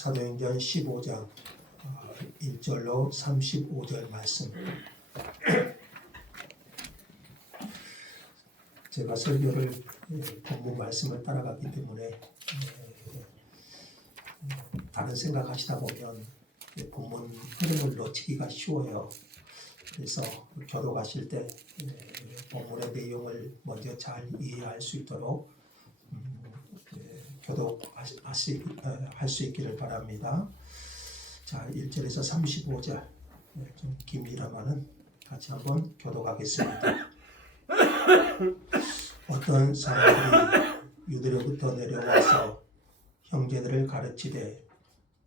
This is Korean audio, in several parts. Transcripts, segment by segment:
사도행전 15장 1절로 35절 말씀. 제가 설교를 본문 말씀을 따라가기 때문에 다른 생각하시다 보면 본문 흐름을 놓치기가 쉬워요. 그래서 교독하실 때 본문의 내용을 먼저 잘 이해할 수 있도록 교독할 수 있기를 바랍니다. 자, 1절에서 35절 좀 깁니다만은 같이 한번 교독하겠습니다. 어떤 사람들이 유대로부터 내려와서 형제들을 가르치되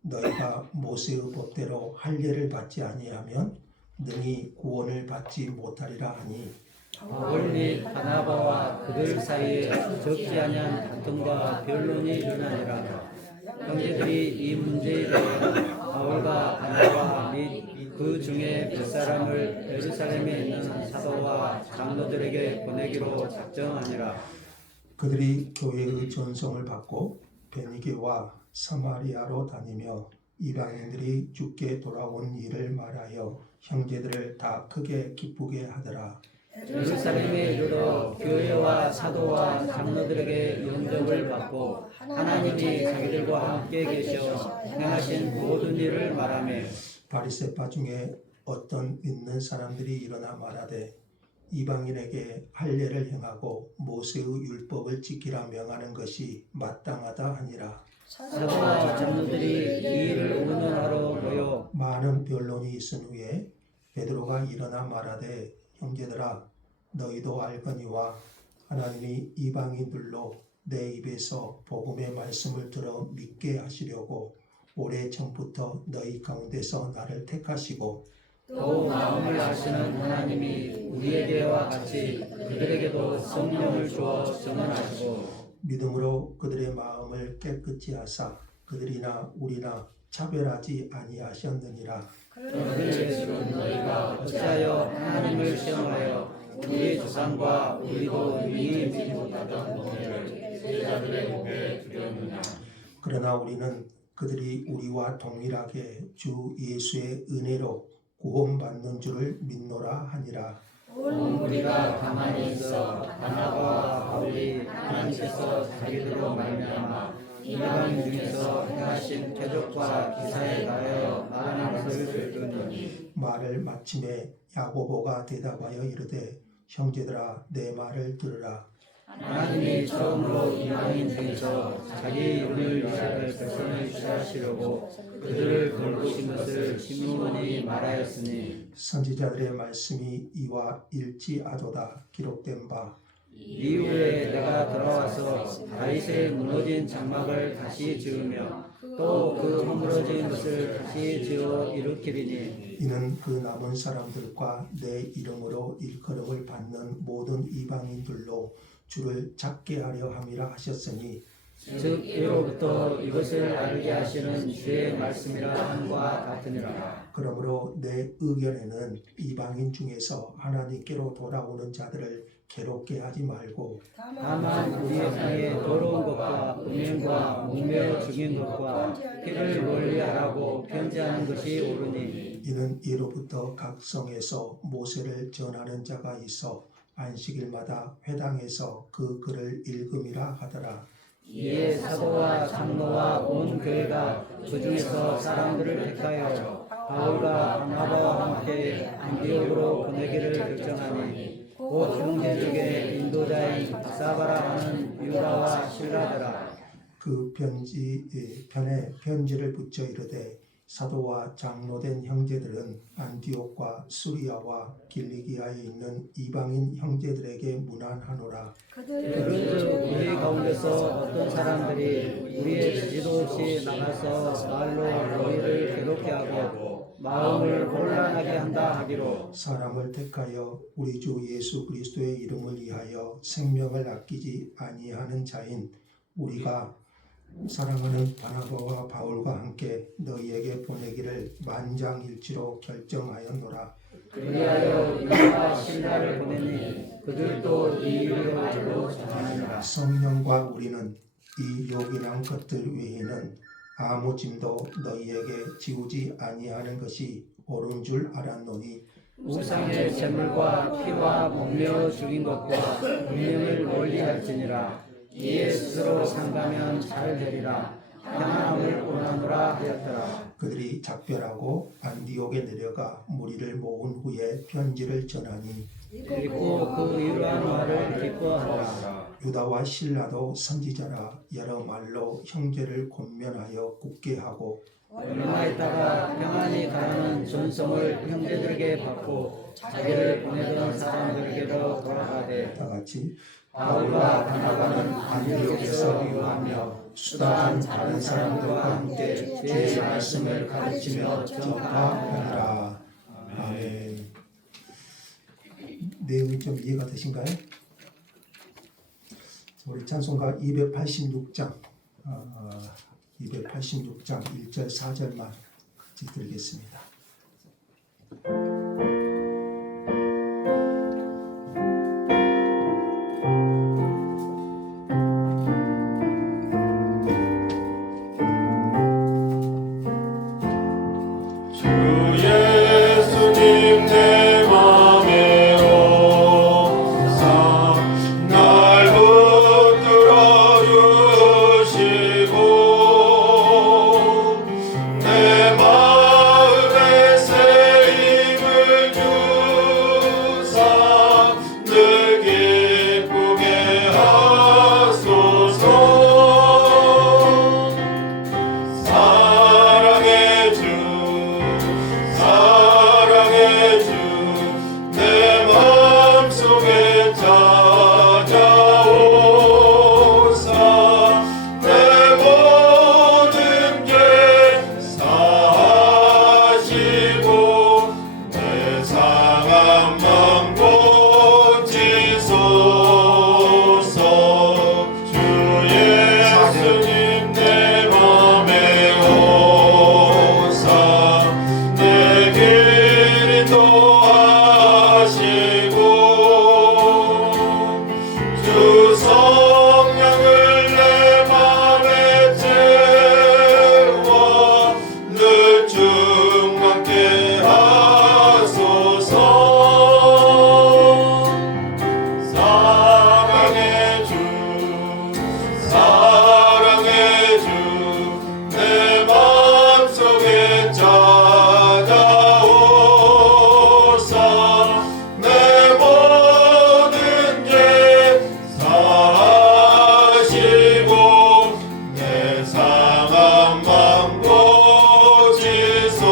너희가 모세의 법대로 할례를 받지 아니하면 능히 구원을 받지 못하리라 하니 바울 및 바나바와 그들 사이에 적지 아니한 다툼과 변론이 일어나니라. 형제들이 이 문제에 대해 바울과 바나바 및 그 중에 몇 사람을 예루살렘에 있는 사도와 장로들에게 보내기로 작정하니라. 그들이 교회의 전송을 받고 베니게와 사마리아로 다니며 이방인들이 주께 돌아온 일을 말하여 형제들을 다 크게 기쁘게 하더라. 예루살렘에 이르러 교회와 사도와 장로들에게 영접을 받고 하나님이 자기들과 함께 계셔 행하신 모든 일을 말하며 바리새파 중에 어떤 믿는 사람들이 일어나 말하되 이방인에게 할례를 행하고 모세의 율법을 지키라 명하는 것이 마땅하다 하니라. 사도와 장로들이 이 일을 의논하러 모여 많은 변론이 있은 후에 베드로가 일어나 말하되 형제들아 너희도 알거니와 하나님이 이방인들로 내 입에서 복음의 말씀을 들어 믿게 하시려고 오래전부터 너희 가운데서 나를 택하시고 또 마음을 아시는 하나님이 우리에게와 같이 그들에게도 성령을 주어 증언하시고 믿음으로 그들의 마음을 깨끗이 하사 그들이나 우리나 차별하지 아니하셨느니라. 그를 예수는 너희가 어찌하여 하나님을 시험하여 우리의 조상과 우리도 능히 믿지 못하던 너희를 제자들의 목에 두렸느냐. 그러나 우리는 그들이 우리와 동일하게 주 예수의 은혜로 구원받는 줄을 믿노라 하니라. 온 우리가 가만히 있어 바나바와 바울이 하나님께서 자기들로 말미암아 이방인 중에서 행하신 표적과 기사에 가하여 말하는 것을 들으니 말을 마침에 야고보가 대답하여 이르되 형제들아 내 말을 들으라. 하나님이 처음으로 이방인 중에서 자기 이름을 이스라엘 백성을 취하시려고 그들을 돌보신 것을 시므온이 말하였으니 선지자들의 말씀이 이와 일치하도다 기록된 바 이후에 내가 돌아와서 다윗의 무너진 장막을 다시 지으며 또 그 허물어진 것을 다시 지어 일으키리니 이는 그 남은 사람들과 내 이름으로 일컬음을 받는 모든 이방인들로 주를 찾게 하려 함이라 하셨으니 즉 이로부터 이것을 알게 하시는 주의 말씀이라 함과 같으니라. 그러므로 내 의견에는 이방인 중에서 하나님께로 돌아오는 자들을 괴롭게 하지 말고 다만 우리의 상에 더러운 것과 음행과 목매어 죽인 것과 피를 멀리하라고 편지하는 것이 옳으니 이는 이로부터 각 성에서 모세를 전하는 자가 있어 안식일마다 회당에서 그 글을 읽음이라 하더라. 이에 사도와 장로와 온 교회가 그 중에서 사람들을 택하여 바울과 바나바와 함께 안디옥으로 보내기를 결정하니 곧 형제들에게 인도자인 사바라 하는 유다와 실라더라. 그 편에 편지를 붙여 이르되 사도와 장로된 형제들은 안디옥과 수리아와 길리기아에 있는 이방인 형제들에게 문안하노라. 그런즉 우리 가운데서 어떤 사람들이 우리의 지도 없이 나가서 말로 너희를 괴롭게 하고 마음을 혼란하게 한다 하기로 사람을 택하여 우리 주 예수 그리스도의 이름을 위하여 생명을 아끼지 아니하는 자인 우리가 사랑하는 바나바와 바울과 함께 너희에게 보내기를 만장일치로 결정하였노라. 그리하여 유다와 실라를 보내니 그들도 이 일을 알고 전하니라. 성령과 우리는 이 요긴한 것들 외에는 아무 짐도 너희에게 지우지 아니하는 것이 옳은 줄 알았노니 우상의 제물과 피와 몸며 죽인 것과 운명을 멀리할지니라. 이에 스스로 상가면 잘 되리라. 평안함을 원하노라 하였더라. 그들이 작별하고 안디옥에 내려가 무리를 모은 후에 편지를 전하니 읽고 그 이러한 말을 기뻐하더라. 유다와 실라도 선지자라 여러 말로 형제를 권면하여 굳게 하고 얼마 있다가 평안히 가라는 전송을 형제들에게 받고 자기를 보내던 사람들에게로 돌아가되 다 같이 바울과 바나바는 안디옥에서 유하며 수다한 다른 사람들과 함께 주의 말씀을 가르치며 전파하니라. 아멘. 내용이 좀 이해가 되신가요? 우리 찬송가 286장 286장 1절 4절만 같이 들겠습니다. 예수님 내 맘에 오사 날 붙들어 주시고 내 마음에 새 힘을 주사 늘 기쁘게 하소서. 사랑의 주 내 맘속에 찾아오사 내 모든 죄 사하시고 내 상한 맘 고치소서. 주 예수님 내 맘에 오사 내 길 인도하시고 주 성령을 내 맘에 채워 늘 충만케 하소서. 사랑의 주 내 맘속에 찾아오사 내 모든 죄 사하시고 내 상한 맘 고치소서.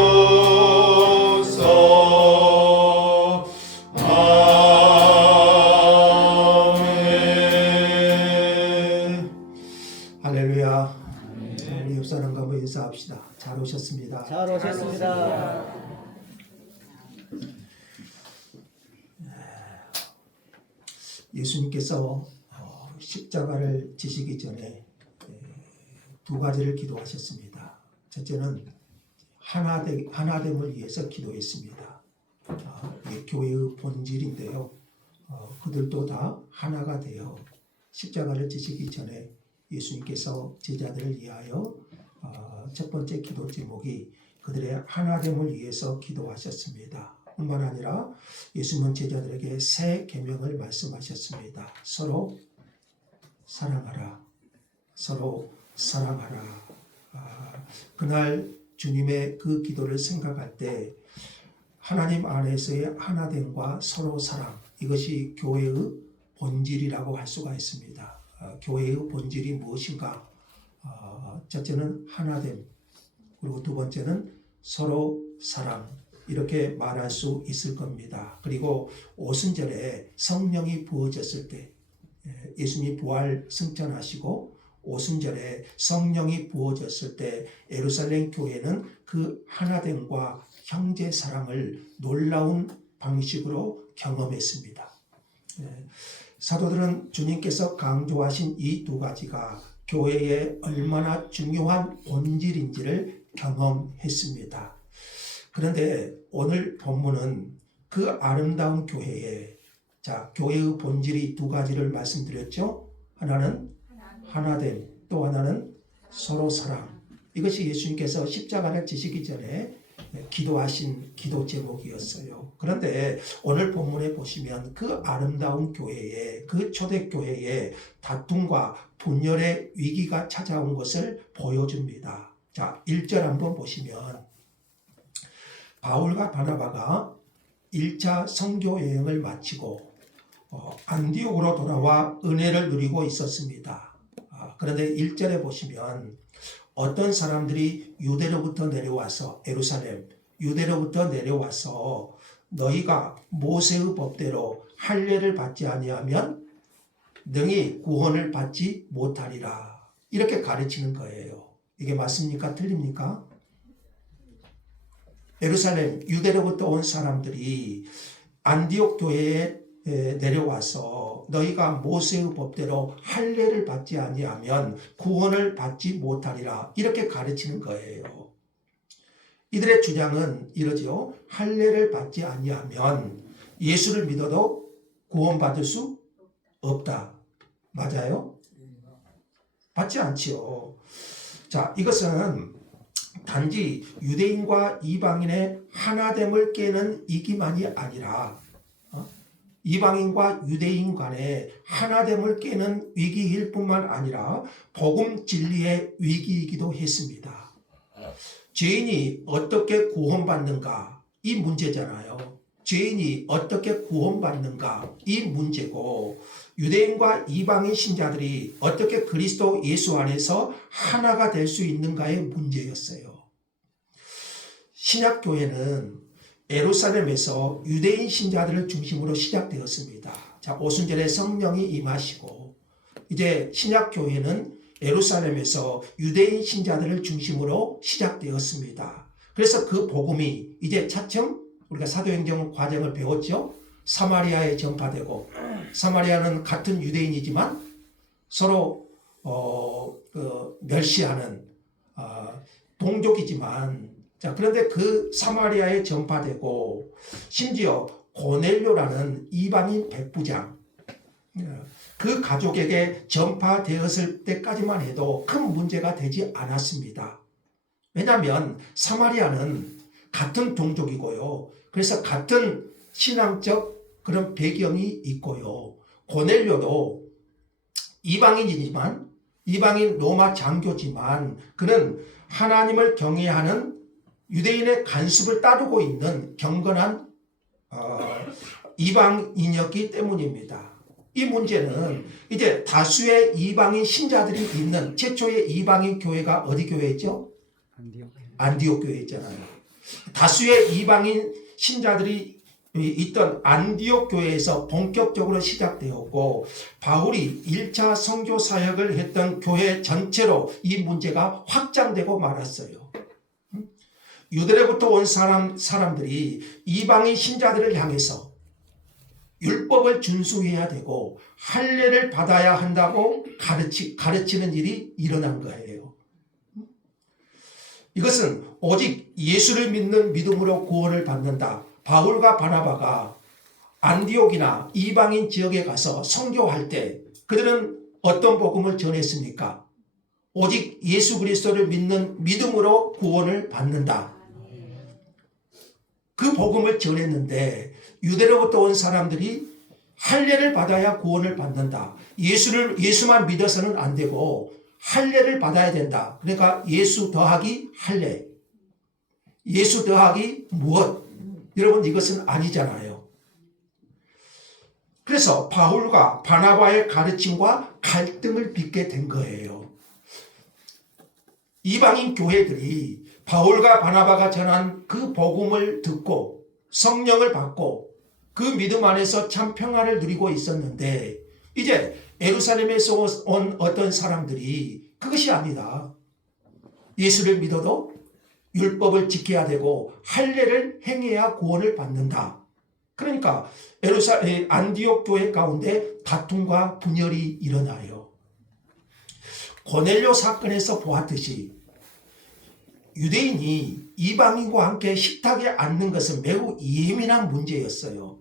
아멘. 할렐루야. 우리 옆 사람과 한번 인사합시다. 잘 오셨습니다. 잘 오셨습니다. 예수님께서 십자가를 지시기 전에 두 가지를 기도하셨습니다. 첫째는 하나됨을 위해서 기도했습니다. 이게 교회의 본질인데요. 그들도 다 하나가 되어 십자가를 지시기 전에 예수님께서 제자들을 위하여 첫 번째 기도 제목이 그들의 하나됨을 위해서 기도하셨습니다. 뿐만 아니라 예수님은 제자들에게 새 계명을 말씀하셨습니다. 서로 사랑하라. 서로 사랑하라. 그날 주님의 그 기도를 생각할 때 하나님 안에서의 하나됨과 서로 사랑, 이것이 교회의 본질이라고 할 수가 있습니다. 교회의 본질이 무엇인가? 첫째는 하나됨, 그리고 두 번째는 서로 사랑, 이렇게 말할 수 있을 겁니다. 그리고 오순절에 성령이 부어졌을 때, 예수님이 부활 승천하시고 오순절에 성령이 부어졌을 때 예루살렘 교회는 그 하나됨과 형제 사랑을 놀라운 방식으로 경험했습니다. 사도들은 주님께서 강조하신 이 두 가지가 교회에 얼마나 중요한 본질인지를 경험했습니다. 그런데 오늘 본문은 그 아름다운 교회에, 교회의 본질이 두 가지를 말씀드렸죠. 하나는 하나됨, 또 하나는 서로 사랑. 이것이 예수님께서 십자가를 지시기 전에 기도하신 기도 제목이었어요. 그런데 오늘 본문에 보시면 그 아름다운 교회에, 그 초대교회에 다툼과 분열의 위기가 찾아온 것을 보여줍니다. 자, 1절 한번 보시면 바울과 바나바가 1차 선교 여행을 마치고 안디옥으로 돌아와 은혜를 누리고 있었습니다. 그런데 1절에 보시면 어떤 사람들이 유대로부터 내려와서 예루살렘, 유대로부터 내려와서 너희가 모세의 법대로 할례를 받지 아니하면 능히 구원을 받지 못하리라. 이렇게 가르치는 거예요. 이게 맞습니까? 틀립니까? 예루살렘, 유대로부터 온 사람들이 안디옥 교회에 내려와서 너희가 모세의 법대로 할례를 받지 아니하면 구원을 받지 못하리라. 이렇게 가르치는 거예요. 이들의 주장은 이러죠. 할례를 받지 아니하면 예수를 믿어도 구원받을 수 없다. 맞아요? 받지 않지요. 자, 이것은 단지 유대인과 이방인의 하나됨을 깨는 이기만이 아니라 이방인과 유대인 간의 하나됨을 깨는 위기일 뿐만 아니라 복음 진리의 위기이기도 했습니다. 죄인이 어떻게 구원받는가? 이 문제잖아요. 죄인이 어떻게 구원받는가? 이 문제고, 유대인과 이방인 신자들이 어떻게 그리스도 예수 안에서 하나가 될 수 있는가의 문제였어요. 신약교회는 예루살렘에서 유대인 신자들을 중심으로 시작되었습니다. 자, 오순절에 성령이 임하시고 이제 신약교회는 예루살렘에서 유대인 신자들을 중심으로 시작되었습니다. 그래서 그 복음이 이제 차츰 우리가 사도행전 과정을 배웠죠. 사마리아에 전파되고, 사마리아는 같은 유대인이지만 서로 멸시하는 동족이지만, 자, 그런데 그 사마리아에 전파되고 심지어 고넬료라는 이방인 백부장, 그 가족에게 전파되었을 때까지만 해도 큰 문제가 되지 않았습니다. 왜냐하면 사마리아는 같은 동족이고요. 그래서 같은 신앙적 그런 배경이 있고요. 고넬료도 이방인이지만, 이방인 로마 장교지만 그는 하나님을 경외하는 유대인의 간습을 따르고 있는 경건한 이방인이었기 때문입니다. 이 문제는 이제 다수의 이방인 신자들이 있는 최초의 이방인 교회가 어디 교회였죠? 안디옥 교회였잖아요. 다수의 이방인 신자들이 있던 안디옥 교회에서 본격적으로 시작되었고, 바울이 1차 선교 사역을 했던 교회 전체로 이 문제가 확장되고 말았어요. 유대로부터 온 사람들이 이방인 신자들을 향해서 율법을 준수해야 되고 할례를 받아야 한다고 가르치는 일이 일어난 거예요. 이것은 오직 예수를 믿는 믿음으로 구원을 받는다. 바울과 바나바가 안디옥이나 이방인 지역에 가서 선교할 때 그들은 어떤 복음을 전했습니까? 오직 예수 그리스도를 믿는 믿음으로 구원을 받는다. 그 복음을 전했는데 유대로부터 온 사람들이 할례를 받아야 구원을 받는다. 예수만 믿어서는 안 되고 할례를 받아야 된다. 그러니까 예수 더하기 할례. 예수 더하기 무엇? 여러분, 이것은 아니잖아요. 그래서 바울과 바나바의 가르침과 갈등을 빚게 된 거예요. 이방인 교회들이 바울과 바나바가 전한 그 복음을 듣고 성령을 받고 그 믿음 안에서 참 평화를 누리고 있었는데, 이제 예루살렘에서 온 어떤 사람들이 그것이 아니다. 예수를 믿어도 율법을 지켜야 되고 할례를 행해야 구원을 받는다. 그러니까 안디옥 교회 가운데 다툼과 분열이 일어나요. 고넬료 사건에서 보았듯이 유대인이 이방인과 함께 식탁에 앉는 것은 매우 예민한 문제였어요.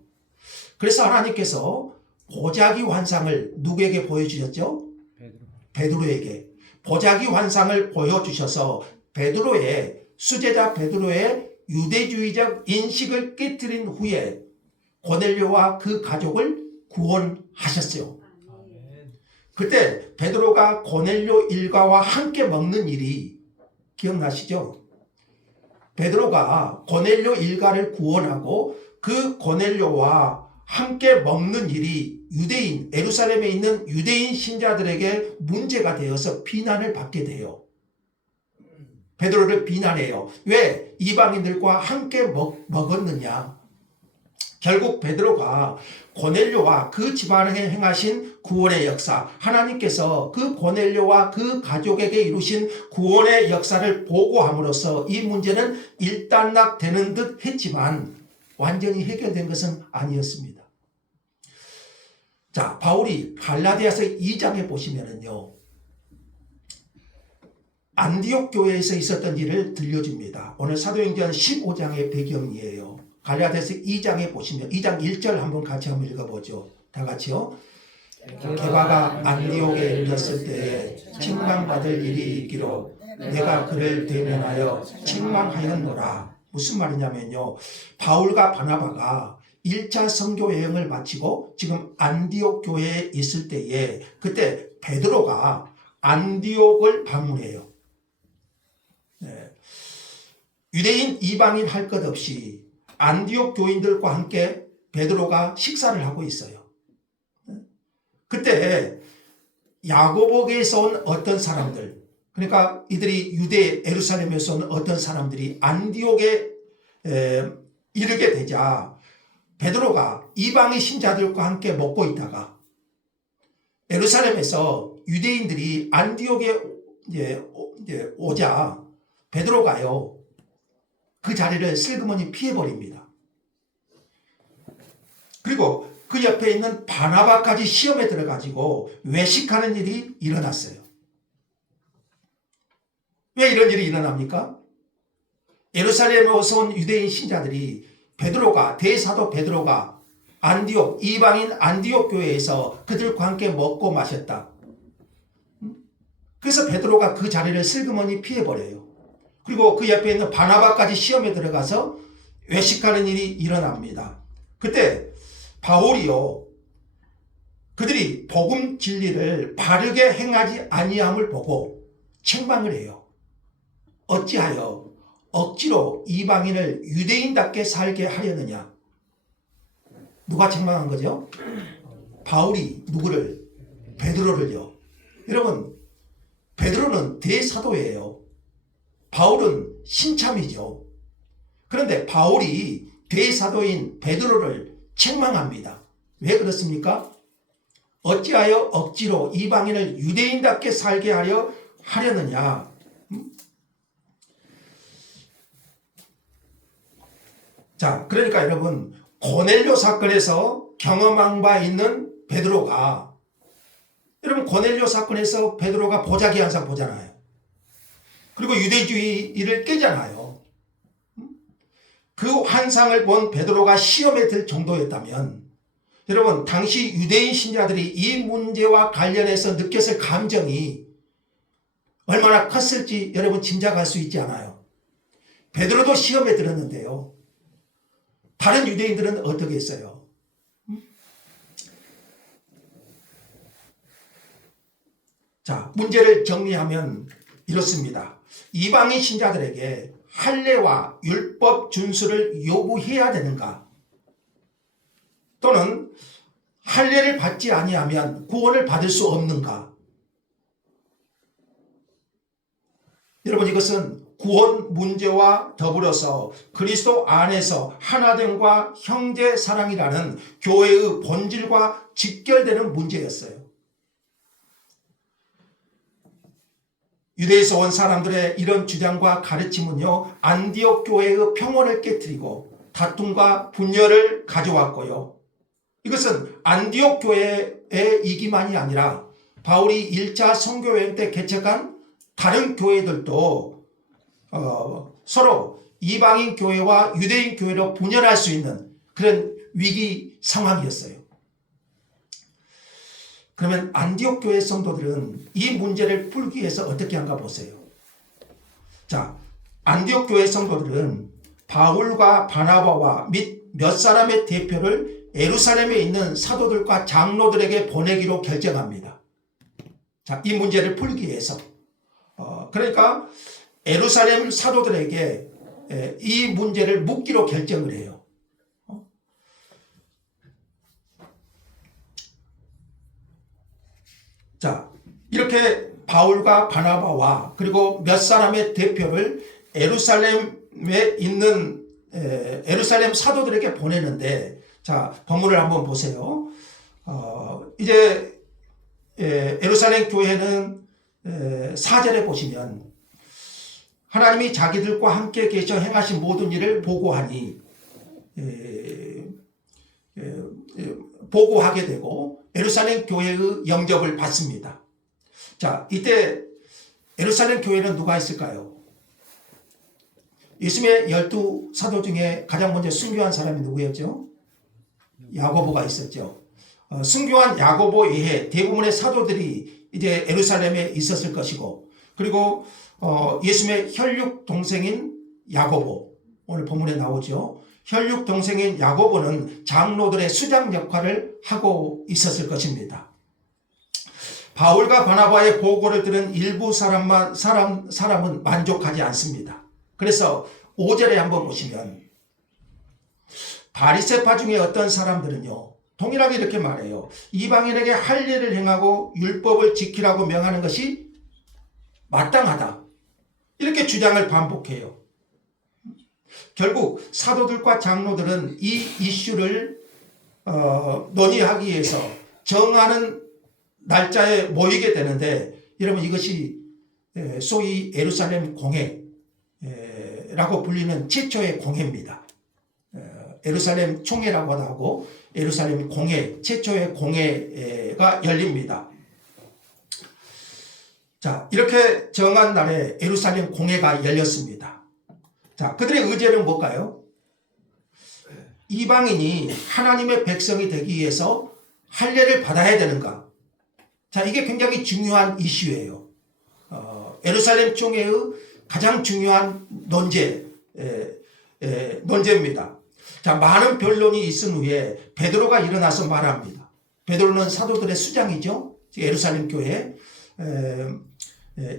그래서 하나님께서 보자기 환상을 누구에게 보여주셨죠? 베드로에게. 보자기 환상을 보여주셔서 베드로의 수제자 베드로의 유대주의적 인식을 깨뜨린 후에 고넬료와 그 가족을 구원하셨어요. 그때 베드로가 고넬료 일가와 함께 먹는 일이 기억나시죠? 베드로가 고넬료 일가를 구원하고 그 고넬료와 함께 먹는 일이 유대인, 예루살렘에 있는 유대인 신자들에게 문제가 되어서 비난을 받게 돼요. 베드로를 비난해요. 왜 이방인들과 함께 먹었느냐? 결국 베드로가 고넬료와 그 집안에 행하신 구원의 역사, 하나님께서 그 고넬료와 그 가족에게 이루신 구원의 역사를 보고함으로써 이 문제는 일단락되는 듯 했지만 완전히 해결된 것은 아니었습니다. 자, 바울이 갈라디아서 2장에 보시면은요, 안디옥 교회에서 있었던 일을 들려줍니다. 오늘 사도행전 15장의 배경이에요. 갈라디아서 2장에 보시면 2장 1절 한번 같이 한번 읽어보죠. 다 같이요. 게바가 안디옥에 이르렀을 때에 책망받을 일이 있기로 내가 그를 대면하여 책망하였노라. 무슨 말이냐면요, 바울과 바나바가 1차 선교 여행을 마치고 지금 안디옥 교회에 있을 때에 그때 베드로가 안디옥을 방문해요. 네. 유대인 이방인 할 것 없이 안디옥 교인들과 함께 베드로가 식사를 하고 있어요. 그때 야고보에서 온 어떤 사람들, 그러니까 이들이 유대 예루살렘에서 온 어떤 사람들이 안디옥에 이르게 되자 베드로가 이방인 신자들과 함께 먹고 있다가 예루살렘에서 유대인들이 안디옥에 오자 베드로가요, 그 자리를 슬그머니 피해버립니다. 그리고 그 옆에 있는 바나바까지 시험에 들어가지고 외식하는 일이 일어났어요. 왜 이런 일이 일어납니까? 예루살렘에서 온 유대인 신자들이 베드로가, 대사도 베드로가 안디옥, 이방인 안디옥 교회에서 그들과 함께 먹고 마셨다. 그래서 베드로가 그 자리를 슬그머니 피해버려요. 그리고 그 옆에 있는 바나바까지 시험에 들어가서 외식하는 일이 일어납니다. 그때 바울이요, 그들이 복음 진리를 바르게 행하지 아니함을 보고 책망을 해요. 어찌하여 억지로 이방인을 유대인답게 살게 하려느냐? 누가 책망한 거죠? 바울이 누구를? 베드로를요. 여러분, 베드로는 대사도예요. 바울은 신참이죠. 그런데 바울이 대사도인 베드로를 책망합니다. 왜 그렇습니까? 어찌하여 억지로 이방인을 유대인답게 살게 하려느냐? 자, 그러니까 여러분, 고넬료 사건에서 경험한 바 있는 베드로가, 여러분 고넬료 사건에서 베드로가 보자기 한상 보잖아요. 그리고 유대주의를 깨잖아요. 그 환상을 본 베드로가 시험에 들 정도였다면, 여러분 당시 유대인 신자들이 이 문제와 관련해서 느꼈을 감정이 얼마나 컸을지 여러분 짐작할 수 있지 않아요. 베드로도 시험에 들었는데요, 다른 유대인들은 어떻게 했어요? 자, 문제를 정리하면 이렇습니다. 이방인 신자들에게 할례와 율법 준수를 요구해야 되는가? 또는 할례를 받지 아니하면 구원을 받을 수 없는가? 여러분, 이것은 구원 문제와 더불어서 그리스도 안에서 하나됨과 형제 사랑이라는 교회의 본질과 직결되는 문제였어요. 유대에서 온 사람들의 이런 주장과 가르침은요, 안디옥 교회의 평온을 깨뜨리고 다툼과 분열을 가져왔고요. 이것은 안디옥 교회의 이기만이 아니라 바울이 1차 선교여행 때 개척한 다른 교회들도 서로 이방인 교회와 유대인 교회로 분열할 수 있는 그런 위기 상황이었어요. 그러면 안디옥 교회 성도들은 이 문제를 풀기 위해서 어떻게 한가 보세요. 자, 안디옥 교회 성도들은 바울과 바나바와 및 몇 사람의 대표를 예루살렘에 있는 사도들과 장로들에게 보내기로 결정합니다. 자, 이 문제를 풀기 위해서. 그러니까 예루살렘 사도들에게 이 문제를 묻기로 결정을 해요. 자, 이렇게 바울과 바나바와 그리고 몇 사람의 대표를 예루살렘에 있는 예루살렘 사도들에게 보내는데, 자, 본문을 한번 보세요. 이제 예루살렘 교회는 4절에 보시면 하나님이 자기들과 함께 계셔 행하신 모든 일을 보고하니 보고하게 되고 예루살렘 교회의 영접을 받습니다. 자, 이때 예루살렘 교회는 누가 있을까요? 예수님의 12사도 중에 가장 먼저 순교한 사람이 누구였죠? 야고보가 있었죠. 순교한 야고보 외에 대부분의 사도들이 이제 예루살렘에 있었을 것이고, 그리고 예수님의 혈육 동생인 야고보, 오늘 본문에 나오죠. 혈육 동생인 야고보는 장로들의 수장 역할을 하고 있었을 것입니다. 바울과 바나바의 보고를 들은 일부 사람은 만족하지 않습니다. 그래서 5절에 한번 보시면 바리새파 중에 어떤 사람들은요, 동일하게 이렇게 말해요. 이방인에게 할례를 행하고 율법을 지키라고 명하는 것이 마땅하다, 이렇게 주장을 반복해요. 결국 사도들과 장로들은 이 이슈를 논의하기 위해서 정하는 날짜에 모이게 되는데, 여러분, 이것이 소위 예루살렘 공회라고 불리는 최초의 공회입니다. 예루살렘 총회라고도 하고 예루살렘 공회, 최초의 공회가 열립니다. 자, 이렇게 정한 날에 예루살렘 공회가 열렸습니다. 자, 그들의 의제는 뭘까요? 이방인이 하나님의 백성이 되기 위해서 할례를 받아야 되는가? 자, 이게 굉장히 중요한 이슈예요. 예루살렘 총회의 가장 중요한 논제입니다. 자, 많은 변론이 있은 후에 베드로가 일어나서 말합니다. 베드로는 사도들의 수장이죠. 예루살렘 교회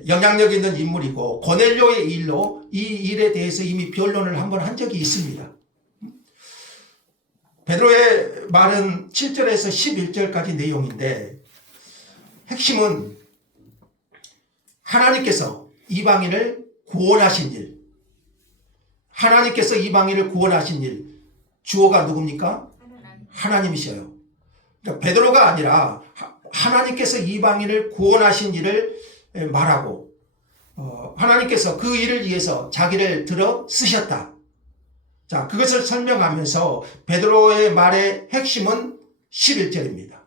영향력 있는 인물이고, 고넬료의 일로 이 일에 대해서 이미 변론을 한번 한 적이 있습니다. 베드로의 말은 7절에서 11절까지 내용인데, 핵심은 하나님께서 이방인을 구원하신 일, 하나님께서 이방인을 구원하신 일, 주어가 누굽니까? 하나님이셔요. 그러니까 베드로가 아니라 하나님께서 이방인을 구원하신 일을 말하고, 하나님께서 그 일을 위해서 자기를 들어 쓰셨다. 자, 그것을 설명하면서 베드로의 말의 핵심은 11절입니다.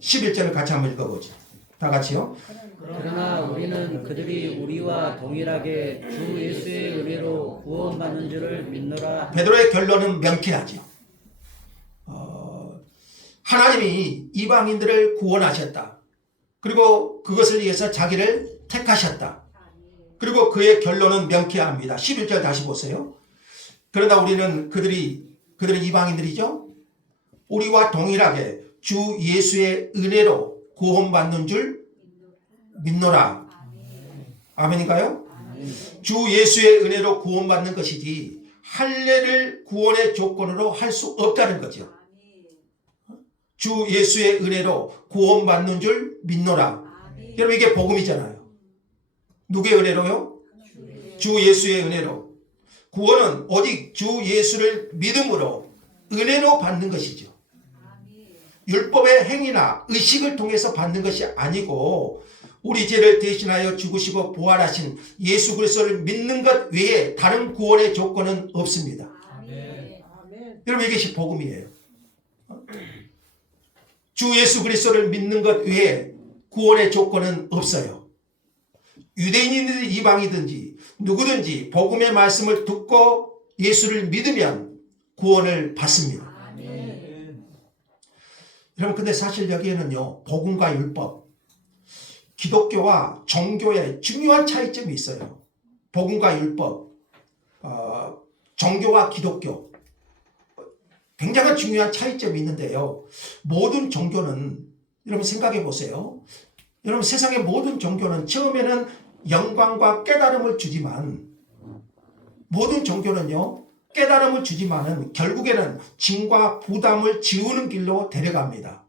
11절을 같이 한번 읽어보죠. 다 같이요. 그러나 우리는 그들이 우리와 동일하게 주 예수의 은혜로 구원받는 줄을 믿노라. 베드로의 결론은 명쾌하죠. 하나님이 이방인들을 구원하셨다. 그리고 그것을 위해서 자기를 택하셨다. 그리고 그의 결론은 명쾌합니다. 11절 다시 보세요. 그러나 우리는 그들이 이방인들이죠. 우리와 동일하게 주 예수의 은혜로 구원받는 줄 믿노라. 아멘인가요? 주 예수의 은혜로 구원받는 것이지 할례를 구원의 조건으로 할 수 없다는 거죠. 주 예수의 은혜로 구원받는 줄 믿노라. 여러분, 이게 복음이잖아요. 누구의 은혜로요? 주 예수의 은혜로. 구원은 오직 주 예수를 믿음으로 은혜로 받는 것이죠. 율법의 행위나 의식을 통해서 받는 것이 아니고, 우리 죄를 대신하여 죽으시고 부활하신 예수 그리스도를 믿는 것 외에 다른 구원의 조건은 없습니다. 여러분, 이것이 복음이에요. 주 예수 그리스도를 믿는 것 외에 구원의 조건은 없어요. 유대인이든지 이방이든지 누구든지 복음의 말씀을 듣고 예수를 믿으면 구원을 받습니다. 여러분, 근데 사실 여기에는요, 복음과 율법, 기독교와 종교의 중요한 차이점이 있어요. 복음과 율법, 종교와 기독교. 굉장히 중요한 차이점이 있는데요. 모든 종교는, 여러분 생각해 보세요. 여러분 세상의 모든 종교는 처음에는 영광과 깨달음을 주지만, 모든 종교는요, 깨달음을 주지만은 결국에는 짐과 부담을 지우는 길로 데려갑니다.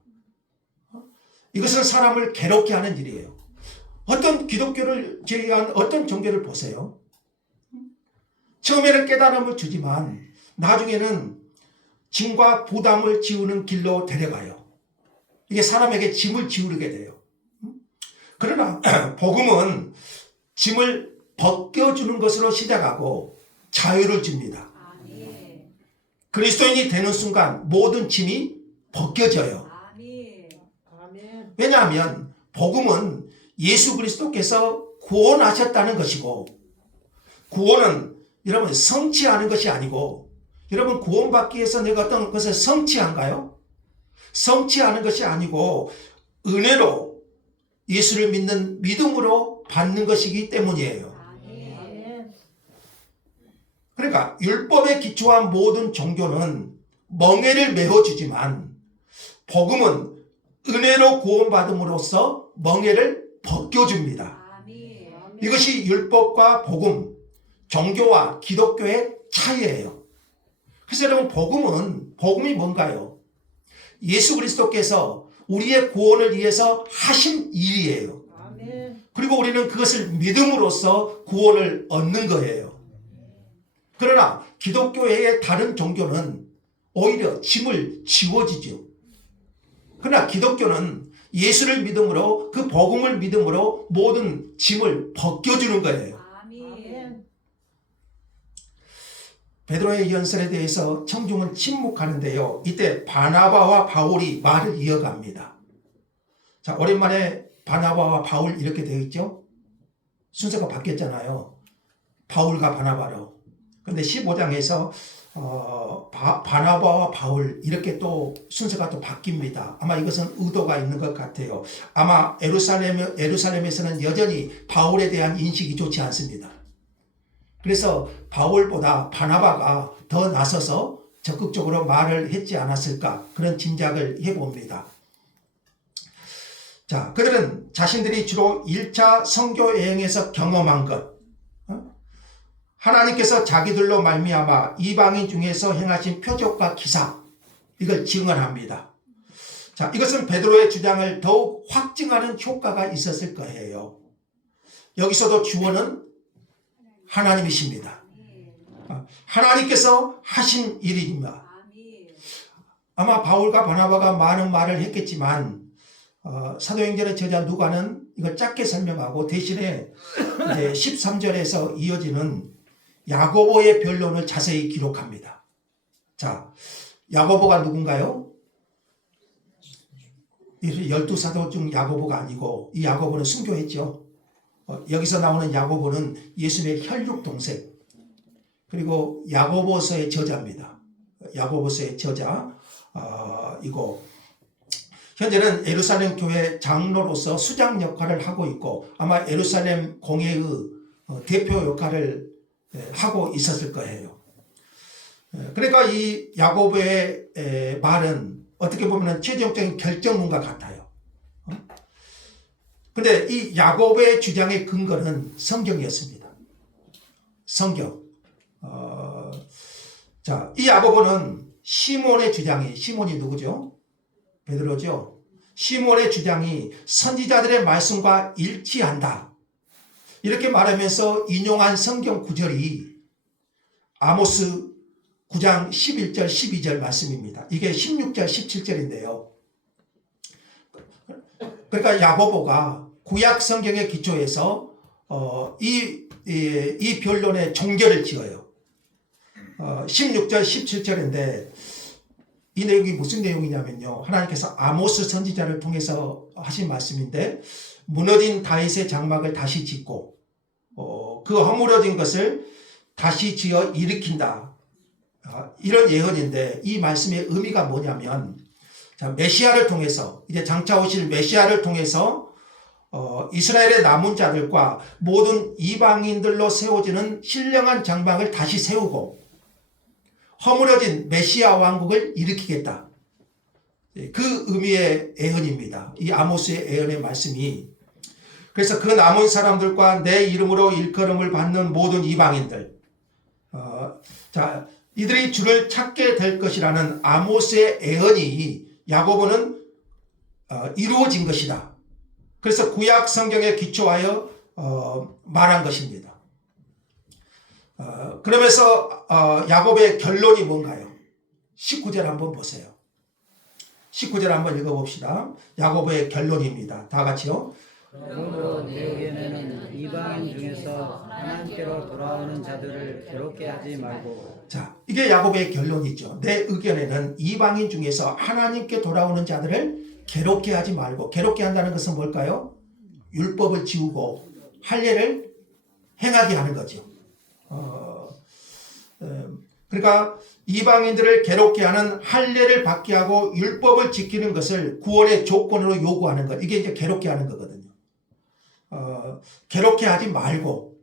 이것은 사람을 괴롭게 하는 일이에요. 어떤 기독교를 제외한 어떤 종교를 보세요. 처음에는 깨달음을 주지만 나중에는 짐과 부담을 지우는 길로 데려가요. 이게 사람에게 짐을 지우게 돼요. 그러나 복음은 짐을 벗겨주는 것으로 시작하고 자유를 줍니다. 그리스도인이 되는 순간 모든 짐이 벗겨져요. 왜냐하면 복음은 예수 그리스도께서 구원하셨다는 것이고, 구원은 여러분 성취하는 것이 아니고, 여러분 구원받기 위해서 내가 어떤 것을 성취한가요? 성취하는 것이 아니고 은혜로 예수를 믿는 믿음으로 받는 것이기 때문이에요. 그러니까 율법에 기초한 모든 종교는 멍에를 메워주지만 복음은 은혜로 구원받음으로써 멍에를 벗겨줍니다. 이것이 율법과 복음, 종교와 기독교의 차이예요. 그래서 여러분 복음이 뭔가요? 예수 그리스도께서 우리의 구원을 위해서 하신 일이에요. 그리고 우리는 그것을 믿음으로써 구원을 얻는 거예요. 그러나 기독교의 다른 종교는 오히려 짐을 지워지죠. 그러나 기독교는 예수를 믿음으로, 그 복음을 믿음으로 모든 짐을 벗겨주는 거예요. 베드로의 연설에 대해서 청중은 침묵하는데요. 이때 바나바와 바울이 말을 이어갑니다. 자, 오랜만에 바나바와 바울 이렇게 되어 있죠. 순서가 바뀌었잖아요. 바울과 바나바로. 그런데 15장에서 바나바와 바울 이렇게 또 순서가 또 바뀝니다. 아마 이것은 의도가 있는 것 같아요. 아마 예루살렘에서는 여전히 바울에 대한 인식이 좋지 않습니다. 그래서 바울보다 바나바가 더 나서서 적극적으로 말을 했지 않았을까, 그런 짐작을 해봅니다. 자, 그들은 자신들이 주로 1차 선교 여행에서 경험한 것, 하나님께서 자기들로 말미암아 이방인 중에서 행하신 표적과 기사, 이걸 증언합니다. 자, 이것은 베드로의 주장을 더욱 확증하는 효과가 있었을 거예요. 여기서도 주어는 하나님이십니다. 하나님께서 하신 일입니다. 아마 바울과 바나바가 많은 말을 했겠지만 사도행전의 저자 누가는 이걸 짧게 설명하고 대신에 이제 13절에서 이어지는 야고보의 변론을 자세히 기록합니다. 자, 야고보가 누군가요? 12사도 중 야고보가 아니고, 이 야고보는 순교했죠. 여기서 나오는 야고보는 예수님의 혈육 동생, 그리고 야고보서의 저자입니다. 야고보서의 저자, 이거 현재는 예루살렘 교회 장로로서 수장 역할을 하고 있고, 아마 예루살렘 공회의 대표 역할을 하고 있었을 거예요. 그러니까 이 야고보의 말은 어떻게 보면 최종적인 결정문과 같아요. 근데 이 야고보의 주장의 근거는 성경이었습니다. 성경. 자, 이 야고보는 시몬의 주장이, 시몬이 누구죠? 베드로죠. 시몬의 주장이 선지자들의 말씀과 일치한다, 이렇게 말하면서 인용한 성경 구절이 아모스 9장 11절 12절 말씀입니다. 이게 16절 17절인데요. 그러니까 야고보가 구약 성경의 기초에서 이 변론의 종결을 지어요. 16절 17절인데 이 내용이 무슨 내용이냐면요, 하나님께서 아모스 선지자를 통해서 하신 말씀인데, 무너진 다윗의 장막을 다시 짓고 그 허물어진 것을 다시 지어 일으킨다, 이런 예언인데, 이 말씀의 의미가 뭐냐면, 자, 메시아를 통해서, 이제 장차 오실 메시아를 통해서 이스라엘의 남은 자들과 모든 이방인들로 세워지는 신령한 장막을 다시 세우고 허물어진 메시아 왕국을 일으키겠다. 그 의미의 예언입니다. 이 아모스의 예언의 말씀이. 그래서 그 남은 사람들과 내 이름으로 일컬음을 받는 모든 이방인들, 이들이 주를 찾게 될 것이라는 아모스의 예언이 야고보는 이루어진 것이다. 그래서 구약 성경에 기초하여 말한 것입니다. 그러면서 야고보의 결론이 뭔가요? 19절 한번 보세요. 19절 한번 읽어봅시다. 야고보의 결론입니다. 다 같이요. 그러므로 내 의견에는 이방인 중에서 하나님께로 돌아오는 자들을 괴롭게 하지 말고. 자, 이게 야고보의 결론이죠. 내 의견에는 이방인 중에서 하나님께 돌아오는 자들을 괴롭게 하지 말고. 괴롭게 한다는 것은 뭘까요? 율법을 지우고 할례를 행하게 하는 거죠. 그러니까 이방인들을 괴롭게 하는 할례를 받게 하고 율법을 지키는 것을 구원의 조건으로 요구하는 것. 이게 이제 괴롭게 하는 거거든요. 괴롭게 하지 말고.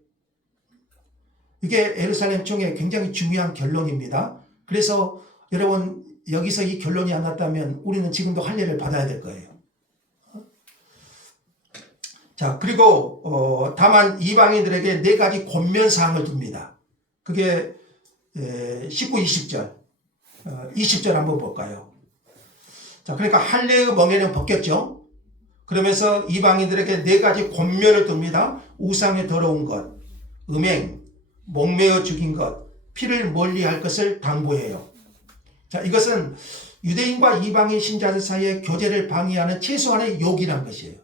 이게 예루살렘 총회의 굉장히 중요한 결론입니다. 그래서 여러분 여기서 이 결론이 안 났다면 우리는 지금도 할례를 받아야 될 거예요. 자, 그리고 다만 이방인들에게 4가지 권면사항을 둡니다. 그게 19, 20절. 20절 한번 볼까요? 자, 그러니까 할례의 멍에는 벗겼죠. 그러면서 이방인들에게 4가지 권면을 둡니다. 우상의 더러운 것, 음행, 목매어 죽인 것, 피를 멀리할 것을 당부해요. 자, 이것은 유대인과 이방인 신자들 사이의 교제를 방해하는 최소한의 욕이란 것이에요.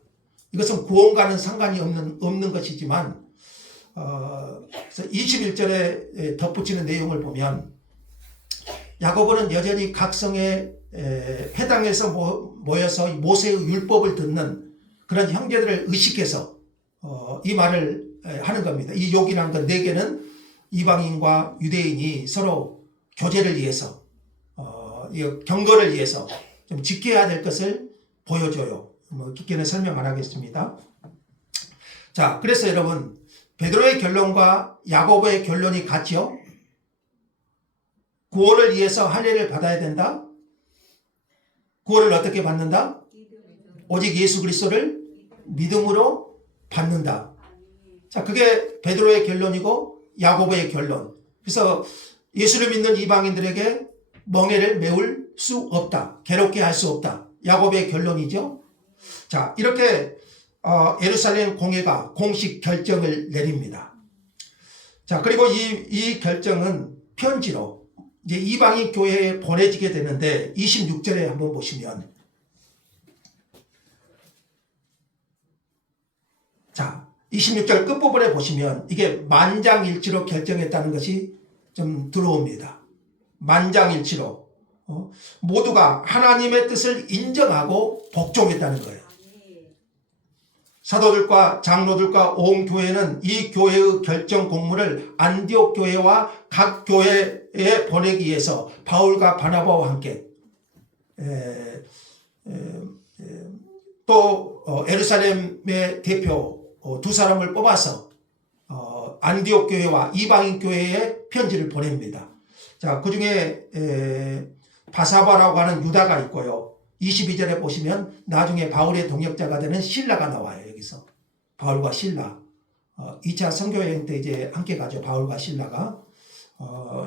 이것은 구원과는 상관이 없는 것이지만 21절에 덧붙이는 내용을 보면 야고보는 여전히 각 성에 회당에서 모여서 모세의 율법을 듣는 그런 형제들을 의식해서 이 말을 하는 겁니다. 이 욕이라는 건 4개는 이방인과 유대인이 서로 교제를 위해서 경건을 위해서 좀 지켜야 될 것을 보여줘요. 깊게는 설명 안 하겠습니다. 자, 그래서 여러분 베드로의 결론과 야고보의 결론이 같죠? 구원을 위해서 할례를 받아야 된다. 구원을 어떻게 받는다? 오직 예수 그리스도를 믿음으로 받는다. 자, 그게 베드로의 결론이고 야고보의 결론. 그래서 예수를 믿는 이방인들에게 멍에를 메울 수 없다. 괴롭게 할 수 없다. 야고보의 결론이죠. 자, 이렇게 예루살렘 공회가 공식 결정을 내립니다. 자, 그리고 이 결정은 편지로 이제 이방인 교회에 보내지게 되는데 26절에 한번 보시면, 자, 26절 끝부분에 보시면 이게 만장일치로 결정했다는 것이 좀 들어옵니다. 만장일치로 모두가 하나님의 뜻을 인정하고 복종했다는 거예요. 사도들과 장로들과 온 교회는 이 교회의 결정 공문을 안디옥 교회와 각 교회에 보내기 위해서 바울과 바나바와 함께 또 예루살렘의 대표 2사람을 뽑아서 안디옥 교회와 이방인 교회에 편지를 보냅니다. 자, 그 중에 바사바라고 하는 유다가 있고요. 22절에 보시면 나중에 바울의 동역자가 되는 실라가 나와요. 여기서 바울과 실라 2차 선교여행 때 이제 함께 가죠. 바울과 실라가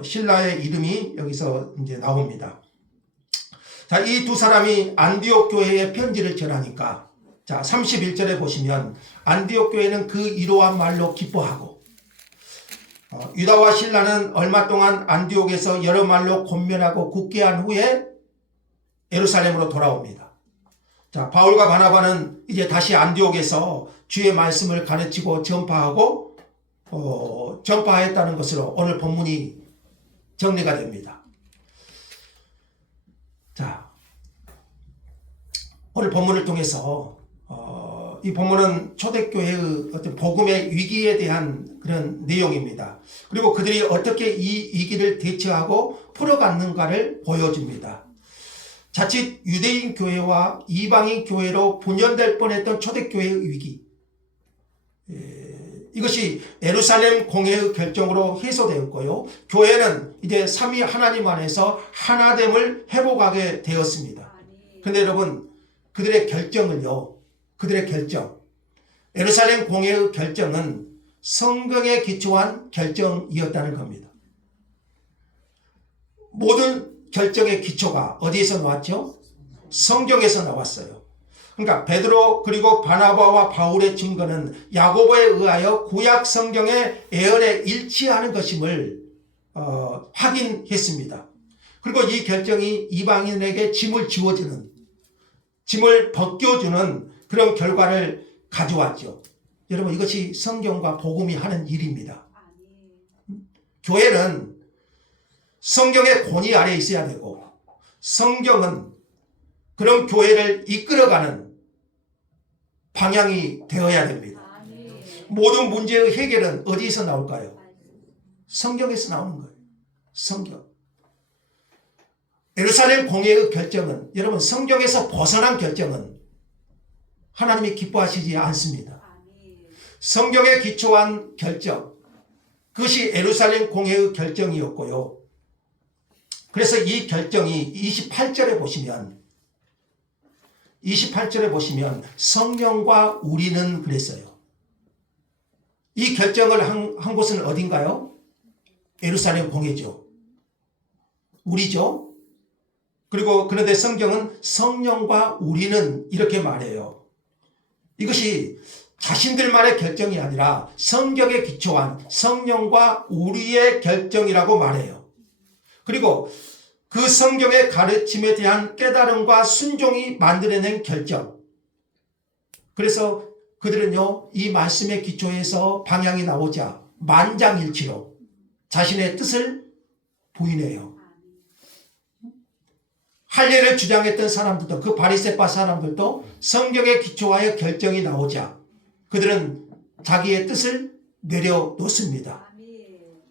실라의 이름이 여기서 이제 나옵니다. 자, 이 2사람이 안디옥 교회에 편지를 전하니까, 자, 31절에 보시면 안디옥 교회는 그 이러한 말로 기뻐하고 유다와 실라는 얼마 동안 안디옥에서 여러 말로 권면하고 굳게 한 후에 예루살렘으로 돌아옵니다. 자, 바울과 바나바는 이제 다시 안디옥에서 주의 말씀을 가르치고 전파하고 전파했다는 것으로 오늘 본문이 정리가 됩니다. 자, 오늘 본문을 통해서 이 본문은 초대교회의 어떤 복음의 위기에 대한 그런 내용입니다. 그리고 그들이 어떻게 이 위기를 대처하고 풀어갔는가를 보여줍니다. 자칫 유대인 교회와 이방인 교회로 분열될 뻔했던 초대교회의 위기, 이것이 예루살렘 공회의 결정으로 해소되었고요. 교회는 이제 삼위 하나님 안에서 하나됨을 회복하게 되었습니다. 그런데 여러분, 그들의 결정을요, 그들의 결정, 예루살렘 공회의 결정은 성경에 기초한 결정이었다는 겁니다. 모든 결정의 기초가 어디에서 나왔죠? 성경에서 나왔어요. 그러니까 베드로 그리고 바나바와 바울의 증거는 야고보에 의하여 구약 성경의 예언에 일치하는 것임을 확인했습니다. 그리고 이 결정이 이방인에게 짐을 지워주는, 짐을 벗겨주는 그런 결과를 가져왔죠. 여러분, 이것이 성경과 복음이 하는 일입니다. 교회는 성경의 권위 아래에 있어야 되고, 성경은 그런 교회를 이끌어가는 방향이 되어야 됩니다. 모든 문제의 해결은 어디에서 나올까요? 성경에서 나오는 거예요. 성경. 예루살렘 공회의 결정은, 여러분, 성경에서 벗어난 결정은 하나님이 기뻐하시지 않습니다. 성경에 기초한 결정, 그것이 예루살렘 공회의 결정이었고요. 그래서 이 결정이 28절에 보시면 성령과 우리는 그랬어요. 이 결정을 한 곳은 어딘가요? 예루살렘 공회죠. 우리죠. 그리고 그런데 성경은 성령과 우리는 이렇게 말해요. 이것이 자신들만의 결정이 아니라 성경에 기초한 성령과 우리의 결정이라고 말해요. 그리고 그 성경의 가르침에 대한 깨달음과 순종이 만들어낸 결정. 그래서 그들은요, 이 말씀의 기초에서 방향이 나오자 만장일치로 자신의 뜻을 부인해요. 할례를 주장했던 사람들도, 그 바리새파 사람들도 성경에 기초하여 결정이 나오자 그들은 자기의 뜻을 내려놓습니다.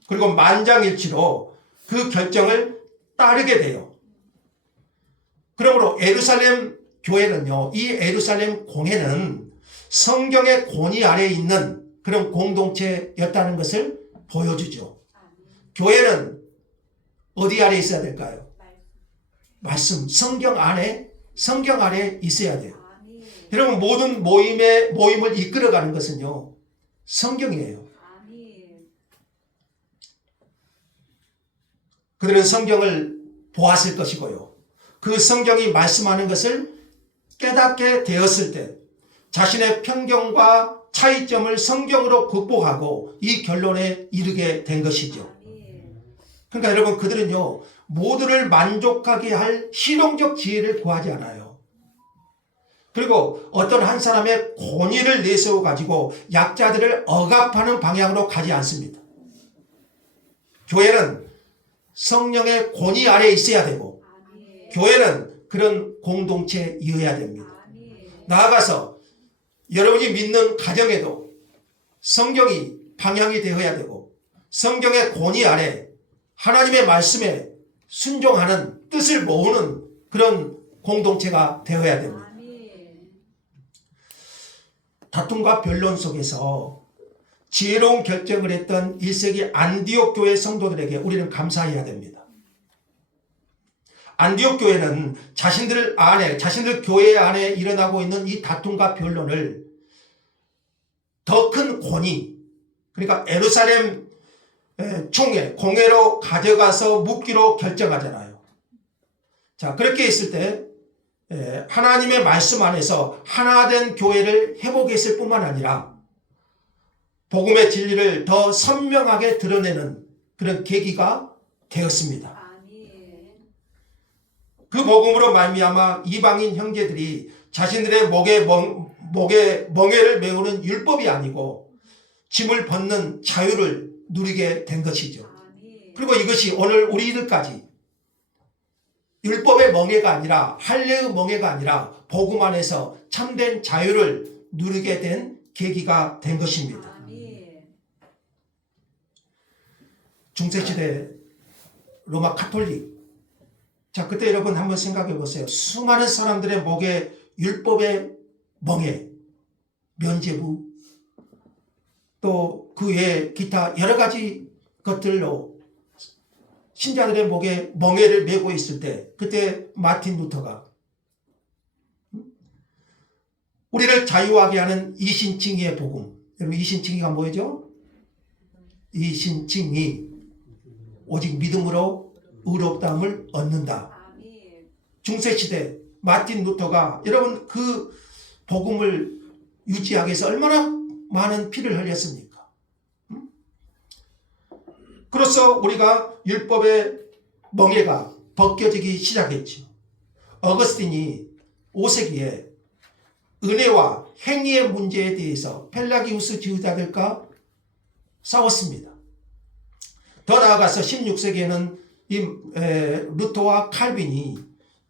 그리고 만장일치로 그 결정을 따르게 돼요. 그러므로 예루살렘 교회는요, 이 예루살렘 공회는 성경의 권위 아래에 있는 그런 공동체였다는 것을 보여주죠. 교회는 어디 아래 있어야 될까요? 말씀, 성경 아래 있어야 돼요. 여러분, 모든 모임을 이끌어가는 것은요, 성경이에요. 그들은 성경을 보았을 것이고요. 그 성경이 말씀하는 것을 깨닫게 되었을 때 자신의 편견과 차이점을 성경으로 극복하고 이 결론에 이르게 된 것이죠. 그러니까 여러분, 그들은요, 모두를 만족하게 할 실용적 지혜를 구하지 않아요. 그리고 어떤 한 사람의 권위를 내세워 가지고 약자들을 억압하는 방향으로 가지 않습니다. 교회는 성령의 권위 아래에 있어야 되고, 교회는 그런 공동체이어야 됩니다. 나아가서 여러분이 믿는 가정에도 성경이 방향이 되어야 되고, 성경의 권위 아래 하나님의 말씀에 순종하는 뜻을 모으는 그런 공동체가 되어야 됩니다. 다툼과 변론 속에서 지혜로운 결정을 했던 1세기 안디옥 교회 성도들에게 우리는 감사해야 됩니다. 안디옥 교회는 자신들 교회 안에 일어나고 있는 이 다툼과 변론을 더 큰 권위, 그러니까 예루살렘 공회로 가져가서 묻기로 결정하잖아요. 자, 그렇게 했을 때 하나님의 말씀 안에서 하나된 교회를 회복했을 뿐만 아니라 복음의 진리를 더 선명하게 드러내는 그런 계기가 되었습니다. 그 복음으로 말미암아 이방인 형제들이 자신들의 목에 멍에를 메우는 율법이 아니고 짐을 벗는 자유를 누리게 된 것이죠. 그리고 이것이 오늘 우리들까지 율법의 멍에가 아니라, 할례의 멍에가 아니라 복음 안에서 참된 자유를 누리게 된 계기가 된 것입니다. 중세시대 로마 카톨릭, 자, 그때 여러분 한번 생각해 보세요. 수많은 사람들의 목에 율법의 멍에, 면죄부, 또 그 외에 기타 여러 가지 것들로 신자들의 목에 멍에를 메고 있을 때 그때 마틴 루터가 우리를 자유하게 하는 이신칭의의 복음. 여러분 이신칭의가 뭐죠? 이신칭의 오직 믿음으로 의롭다함을 얻는다. 중세시대 마틴 루터가 여러분 그 복음을 유지하기 위해서 얼마나 많은 피를 흘렸습니까? 그래서 우리가 율법의 멍에가 벗겨지기 시작했죠. 어거스틴이 5세기에 은혜와 행위의 문제에 대해서 펠라기우스 지도자들과 싸웠습니다. 더 나아가서 16세기에는 루터와 칼빈이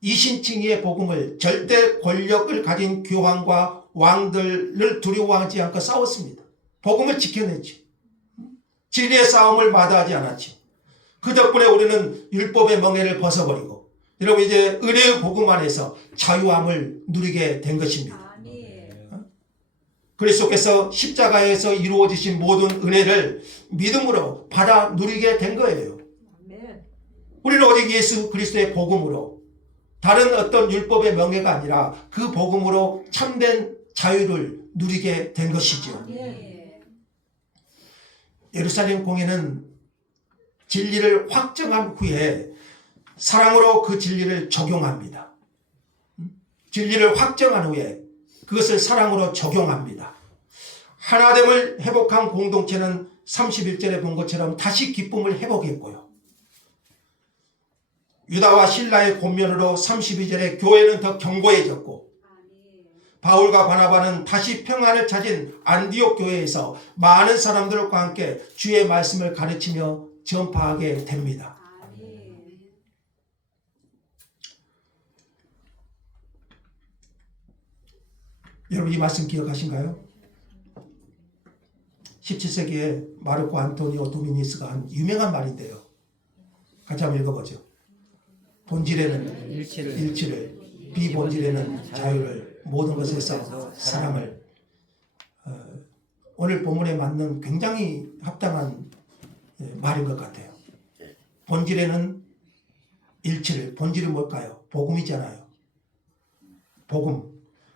이신칭의의 복음을 절대 권력을 가진 교황과 왕들을 두려워하지 않고 싸웠습니다. 복음을 지켜냈죠. 진리의 싸움을 마다하지 않았죠. 그 덕분에 우리는 율법의 멍에를 벗어버리고 여러분 이제 은혜의 복음 안에서 자유함을 누리게 된 것입니다. 그리스도께서 십자가에서 이루어지신 모든 은혜를 믿음으로 받아 누리게 된 거예요. 우리는 오직 예수 그리스도의 복음으로 다른 어떤 율법의 명예가 아니라 그 복음으로 참된 자유를 누리게 된 것이죠. 예루살렘 공회는 진리를 확정한 후에 사랑으로 그 진리를 적용합니다. 진리를 확정한 후에 그것을 사랑으로 적용합니다. 하나됨을 회복한 공동체는 31절에 본 것처럼 다시 기쁨을 회복했고요. 유다와 실라의 권면으로 32절에 교회는 더 견고해졌고 바울과 바나바는 다시 평안을 찾은 안디옥 교회에서 많은 사람들과 함께 주의 말씀을 가르치며 전파하게 됩니다. 여러분 이 말씀 기억하신가요? 17세기에 마르코 안토니오 도미니스가 한 유명한 말인데요. 같이 한번 읽어보죠. 본질에는 일치를, 비본질에는 자유를, 모든 것에서 사랑을. 오늘 본문에 맞는 굉장히 합당한 말인 것 같아요. 본질에는 일치를, 본질은 뭘까요? 복음이잖아요.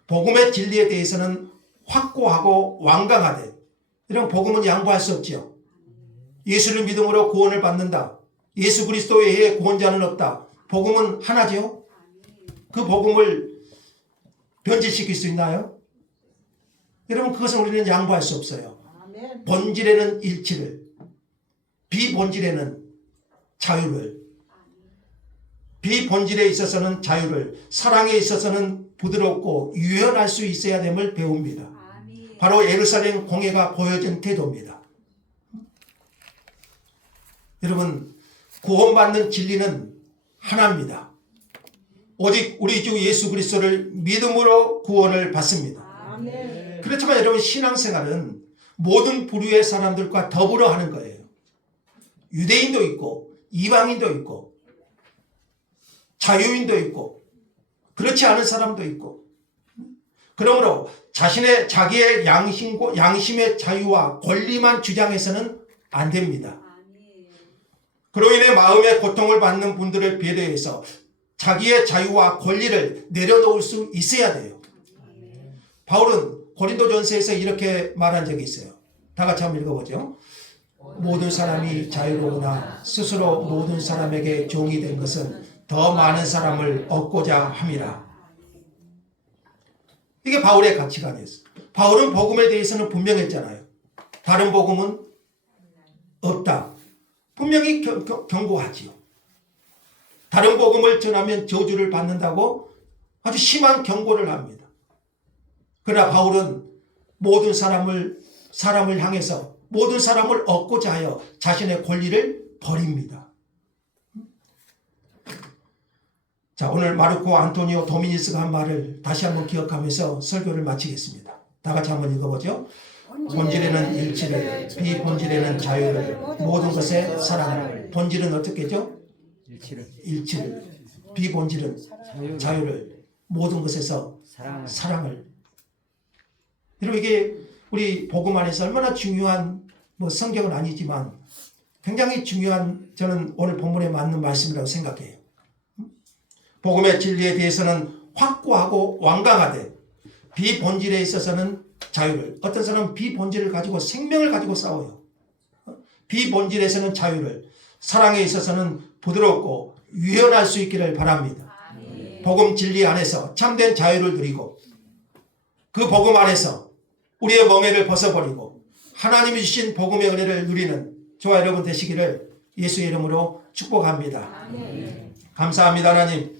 복음의 진리에 대해서는 확고하고 완강하되, 이런 복음은 양보할 수 없지요. 예수를 믿음으로 구원을 받는다. 예수 그리스도 외에 구원자는 없다. 복음은 하나죠. 그 복음을 변질시킬 수 있나요? 여러분 그것은 우리는 양보할 수 없어요. 본질에는 일치를, 비본질에는 자유를, 비본질에 있어서는 자유를, 사랑에 있어서는 부드럽고 유연할 수 있어야 됨을 배웁니다. 바로 예루살렘 공회가 보여준 태도입니다. 여러분 구원받는 진리는 하나입니다. 오직 우리 주 예수 그리스도를 믿음으로 구원을 받습니다. 그렇지만 여러분 신앙생활은 모든 부류의 사람들과 더불어 하는 거예요. 유대인도 있고 이방인도 있고 자유인도 있고 그렇지 않은 사람도 있고, 그러므로 자기의 양심의 자유와 권리만 주장해서는 안 됩니다. 그로 인해 마음의 고통을 받는 분들을 배려해서 자기의 자유와 권리를 내려놓을 수 있어야 돼요. 바울은 고린도전서에서 이렇게 말한 적이 있어요. 다 같이 한번 읽어보죠. 모든 사람이 자유로우나 스스로 모든 사람에게 종이 된 것은 더 많은 사람을 얻고자 함이라. 이게 바울의 가치관이었어요. 바울은 복음에 대해서는 분명했잖아요. 다른 복음은 없다. 분명히 경고하지요. 다른 복음을 전하면 저주를 받는다고 아주 심한 경고를 합니다. 그러나 바울은 모든 사람을 향해서 모든 사람을 얻고자 하여 자신의 권리를 버립니다. 자, 오늘 마르코 안토니오 도미니스가 한 말을 다시 한번 기억하면서 설교를 마치겠습니다. 다 같이 한번 읽어보죠. 본질에는 일치를, 비본질에는 자유를, 모든 것에 사랑을. 본질은 어떻게죠? 일치를. 비본질은 자유를, 모든 것에서 사랑을. 여러분 이게 우리 복음 안에서 얼마나 중요한 성경은 아니지만 굉장히 중요한 저는 오늘 본문에 맞는 말씀이라고 생각해요. 복음의 진리에 대해서는 확고하고 완강하되 비본질에 있어서는 자유를, 어떤 사람은 비본질을 가지고 생명을 가지고 싸워요. 비본질에서는 자유를, 사랑에 있어서는 부드럽고 유연할 수 있기를 바랍니다. 복음 진리 안에서 참된 자유를 누리고 그 복음 안에서 우리의 멍에를 벗어버리고 하나님이 주신 복음의 은혜를 누리는 저와 여러분 되시기를 예수의 이름으로 축복합니다. 감사합니다. 하나님,